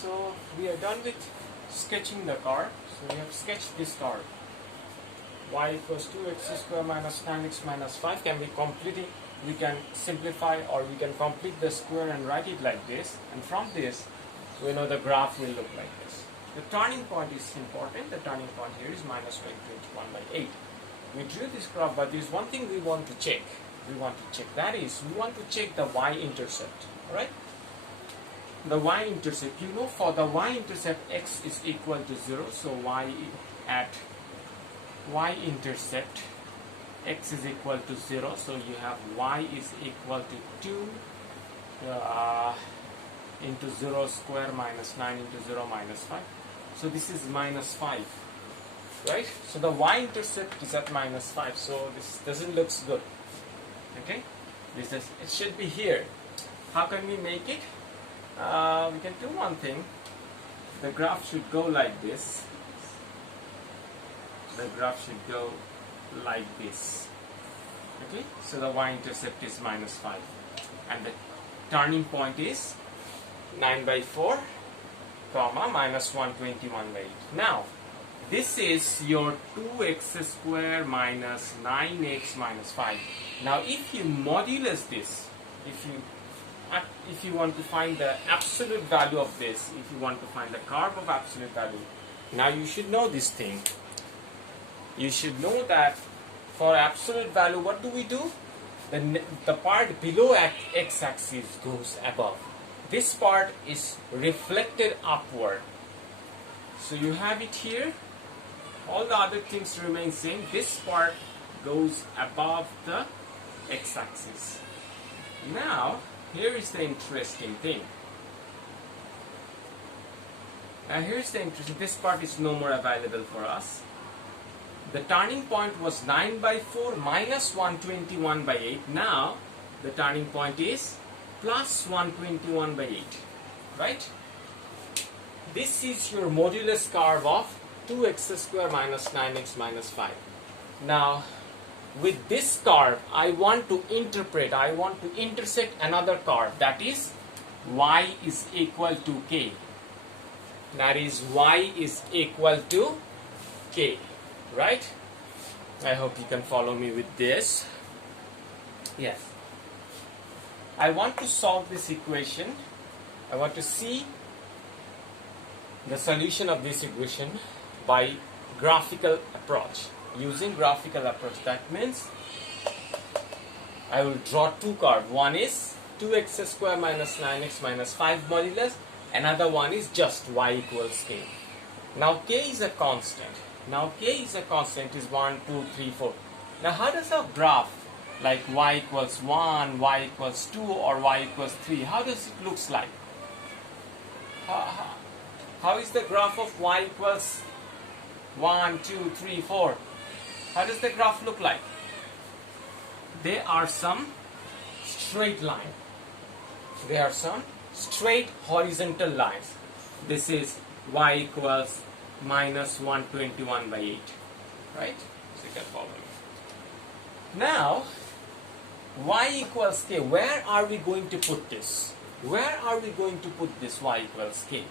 So we are done with sketching the curve. So we have sketched this curve. Y equals 2x square minus 9x minus 5 can be completely, we can simplify or we can complete the square and write it like this, and from this we know the graph will look like this. The turning point is important. The turning point here is minus 21 by 8. We drew this graph, but there is one thing we want to check. That is, we want to check the y-intercept. Alright? The y-intercept, you know, for the y-intercept x is equal to 0, so y-intercept x is equal to 0, so you have y is equal to 2 into 0 square minus 9 into 0 minus 5. So this is minus 5, right? So the y-intercept is at minus 5, so this doesn't look good. Okay, it should be here. How can we make it? We can do one thing. The graph should go like this. The graph should go like this. Okay, so the y-intercept is minus 5, and the turning point is 9 by 4, comma minus 121 by 8. Now, this is your 2x square minus 9x minus 5. Now, if you modulus this, if you want to find the absolute value of this, if you want to find the curve of absolute value, now you should know this thing. You should know that for absolute value, what do we do? The part below x-axis goes above. This part is reflected upward. So you have it here. All the other things remain same. This part goes above the x-axis. Now, here is the interesting thing. This part is no more available for us. The turning point was 9 by 4 minus 121 by 8. Now, the turning point is plus 121 by 8. Right? This is your modulus curve of 2x square minus 9x minus 5. Now, with this curve, I want to intersect another curve, that is y is equal to k. That is y is equal to k. Right? I hope you can follow me with this. Yes. I want to solve this equation. I want to see the solution of this equation by graphical approach. Using graphical approach, that means I will draw two curves. One is 2x square minus 9x minus 5 modulus. Another one is just y equals k. Now k is a constant. Is 1, 2, 3, 4. Now how does a graph like y equals 1, y equals 2 or y equals 3, how does it looks like? How is the graph of y equals 1, 2, 3, 4? How does the graph look like? There are some straight lines. There are some straight horizontal lines. This is y equals minus 121 by 8. Right? So you can follow me. Now, y equals k. Where are we going to put this? Where are we going to put this y equals k?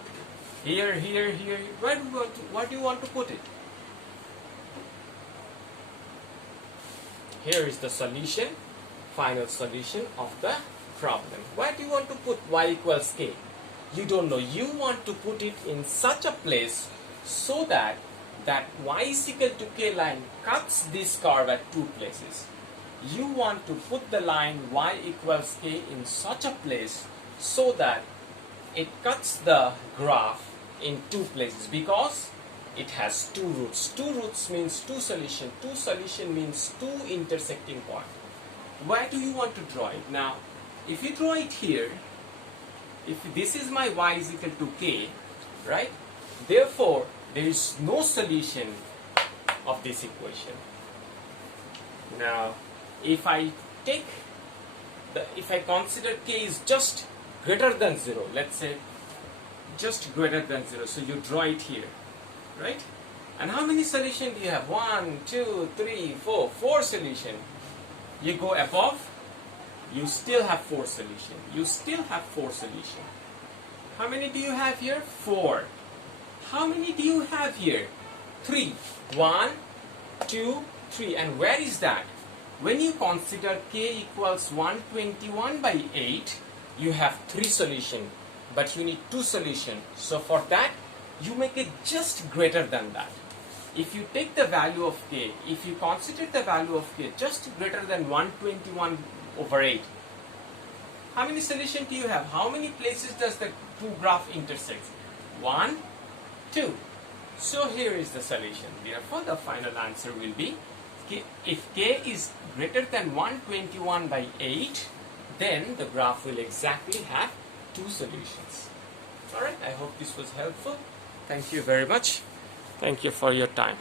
Here, here, here. Where do you want to put it? Here is the solution, final solution of the problem. Where do you want to put y equals k? You don't know. You want to put it in such a place so that y is equal to k line cuts this curve at two places. You want to put the line y equals k in such a place so that it cuts the graph in two places, because it has two roots. Two roots means two solution. Two solution means two intersecting point. Where do you want to draw it? Now, if you draw it here, if this is my y is equal to k, right? Therefore, there is no solution of this equation. Now, if I consider k is just greater than 0, let's say just greater than 0, so you draw it here, right? And how many solutions do you have? 1, 2, 3, 4, 4 solutions. You go above, you still have 4 solutions. How many do you have here? 4. How many do you have here? 3. 1, 2, 3. And where is that? When you consider k equals 121 by 8, you have 3 solutions, but you need 2 solutions. So for that, you make it just greater than that. If you take the value of k, if you consider the value of k just greater than 121 over 8, how many solutions do you have? How many places does the two graph intersect? 1, 2. So here is the solution. Therefore, the final answer will be if k is greater than 121 by 8, then the graph will exactly have 2 solutions. Alright, I hope this was helpful. Thank you very much. Thank you for your time.